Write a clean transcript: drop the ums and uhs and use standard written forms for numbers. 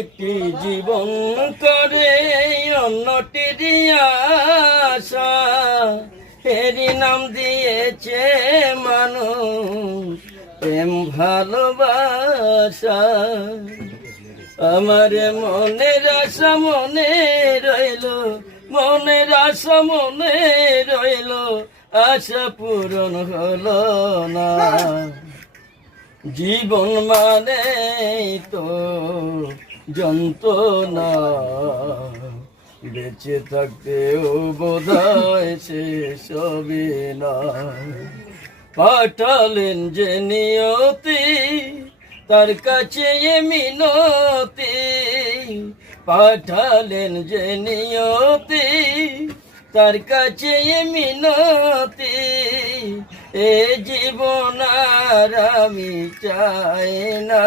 একটি জীবন করে অন্যটির আশা, এরই নাম দিয়েছে মানুষ প্রেম ভালোবাসা। আমার মনের আশা মনে রইল, মনের আশা মনে রইল, আশা পূরণ হলো না। জীবন মানে তো যন্ত্রণা, বেঁচে থাকতেও বোধহয় শেষ হবে না। পাঠালেন যে নিয়তি, তার কাছে মিনতি, পাঠালেন যে নিয়তি, তার কাছে মিনতি। এ জীবন আর আমি চাই না।